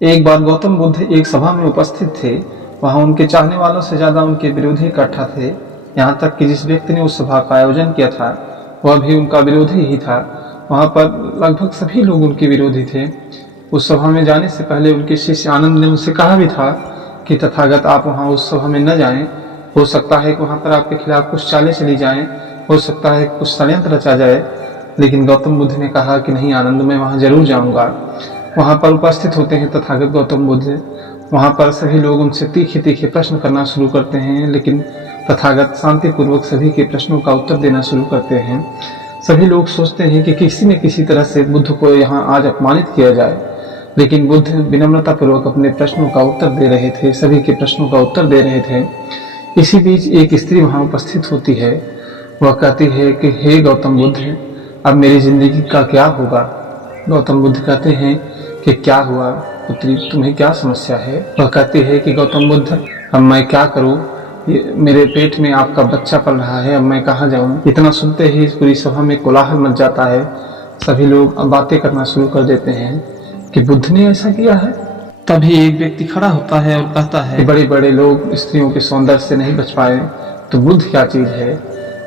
एक बार गौतम बुद्ध एक सभा में उपस्थित थे। वहां उनके चाहने वालों से ज्यादा उनके विरोधी इकट्ठा थे। यहाँ तक कि जिस व्यक्ति ने उस सभा का आयोजन किया था वह भी उनका विरोधी ही था। वहां पर लगभग सभी लोग उनके विरोधी थे। उस सभा में जाने से पहले उनके शिष्य आनंद ने उनसे कहा भी था कि तथागत आप वहां उस सभा में न जाएं। हो सकता है कि वहां पर आपके खिलाफ कुछ चालें चली जाएं, हो सकता है कुछ षड्यंत्र रचा जाए। लेकिन गौतम बुद्ध ने कहा कि नहीं आनंद, मैं वहां जरूर जाऊंगा। वहां पर उपस्थित होते हैं तथागत गौतम बुद्ध। वहां पर सभी लोग उनसे तीखे तीखे प्रश्न करना शुरू करते हैं, लेकिन तथागत शांतिपूर्वक सभी के प्रश्नों का उत्तर देना शुरू करते हैं। सभी लोग सोचते हैं कि किसी न किसी तरह से बुद्ध को यहाँ आज अपमानित किया जाए, लेकिन बुद्ध विनम्रता पूर्वक अपने प्रश्नों का उत्तर दे रहे थे, सभी के प्रश्नों का उत्तर दे रहे थे। इसी बीच एक स्त्री वहां उपस्थित होती है। वह कहती है कि हे गौतम बुद्ध, अब मेरी जिंदगी का क्या होगा। गौतम बुद्ध कहते हैं कि क्या हुआ पुत्री, तुम्हें क्या समस्या है। वह कहती है कि गौतम बुद्ध, अब मैं क्या करूं, मेरे पेट में आपका बच्चा पल रहा है, अब मैं कहाँ जाऊं। इतना सुनते ही पूरी सभा में कोलाहल मच जाता है। सभी लोग अब बातें करना शुरू कर देते हैं कि बुद्ध ने ऐसा किया है। तभी एक व्यक्ति खड़ा होता है और कहता है, बड़े बड़े लोग स्त्रियों के सौंदर्य से नहीं बच पाए तो बुद्ध क्या चीज है।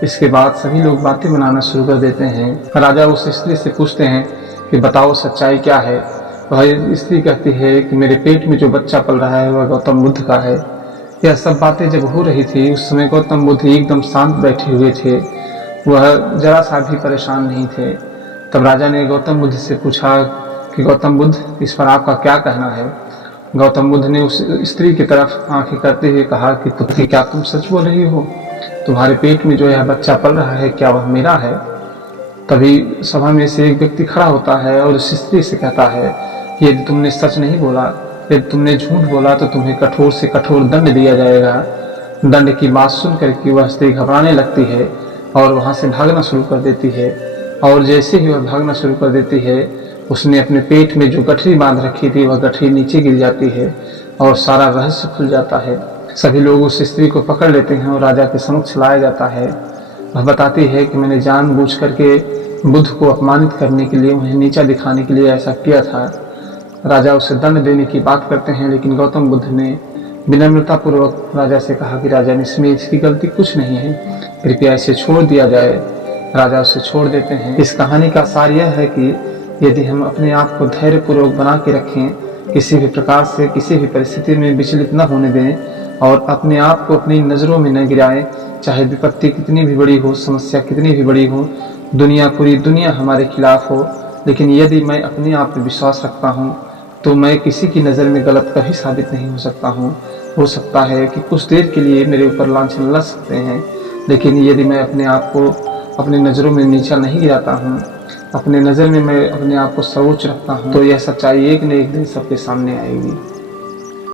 इसके बाद सभी लोग बातें बनाना शुरू कर देते हैं। राजा उस स्त्री से पूछते हैं कि बताओ सच्चाई क्या है। वह स्त्री कहती है कि मेरे पेट में जो बच्चा पल रहा है वह गौतम बुद्ध का है। यह सब बातें जब हो रही थी उस समय गौतम बुद्ध एकदम शांत बैठे हुए थे। वह जरा सा भी परेशान नहीं थे। तब राजा ने गौतम बुद्ध से पूछा कि गौतम बुद्ध, इस पर आपका क्या कहना है। गौतम बुद्ध ने उस स्त्री की तरफ आंखें करते हुए कहा कि पुत्री, क्या तुम सच बोल रही हो। तुम्हारे पेट में जो यह बच्चा पल रहा है क्या वह मेरा है। तभी सभा में से एक व्यक्ति खड़ा होता है और उस स्त्री से कहता है, यदि तुमने सच नहीं बोला, यदि तुमने झूठ बोला तो तुम्हें कठोर से कठोर दंड दिया जाएगा। दंड की बात सुनकर के वह स्त्री घबराने लगती है और वहां से भागना शुरू कर देती है। और जैसे ही वह भागना शुरू कर देती है, उसने अपने पेट में जो गठरी बांध रखी थी वह गठरी नीचे गिर जाती है और सारा रहस्य खुल जाता है। सभी लोग उस स्त्री को पकड़ लेते हैं और राजा के समक्ष लाया जाता है। वह बताती है कि मैंने जानबूझ करके बुद्ध को अपमानित करने के लिए, उन्हें नीचा दिखाने के लिए ऐसा किया था। राजा उसे दंड देने की बात करते हैं, लेकिन गौतम बुद्ध ने विनम्रता पूर्वक राजा से कहा कि राजन, इसमें इसकी गलती कुछ नहीं है, कृपया इसे छोड़ दिया जाए। राजा उसे छोड़ देते हैं। इस कहानी का सार यह है कि यदि हम अपने आप को धैर्यपूर्वक बना के रखें, किसी भी प्रकार से किसी भी परिस्थिति में विचलित न होने दें और अपने आप को अपनी नज़रों में न गिराएं, चाहे विपत्ति कितनी भी बड़ी हो, समस्या कितनी भी बड़ी हो, पूरी दुनिया हमारे खिलाफ हो, लेकिन यदि मैं अपने आप पर विश्वास रखता हूँ तो मैं किसी की नज़र में गलत कभी साबित नहीं हो सकता हूँ। हो सकता है कि कुछ देर के लिए मेरे ऊपर लांछन लग सकते हैं, लेकिन यदि मैं अपने आप को अपनी नज़रों में नीचा नहीं गिराता हूँ, अपने नज़र में मैं अपने आप को सर्वोच्च रखता हूँ, तो यह सच्चाई एक न एक दिन सबके सामने आएगी।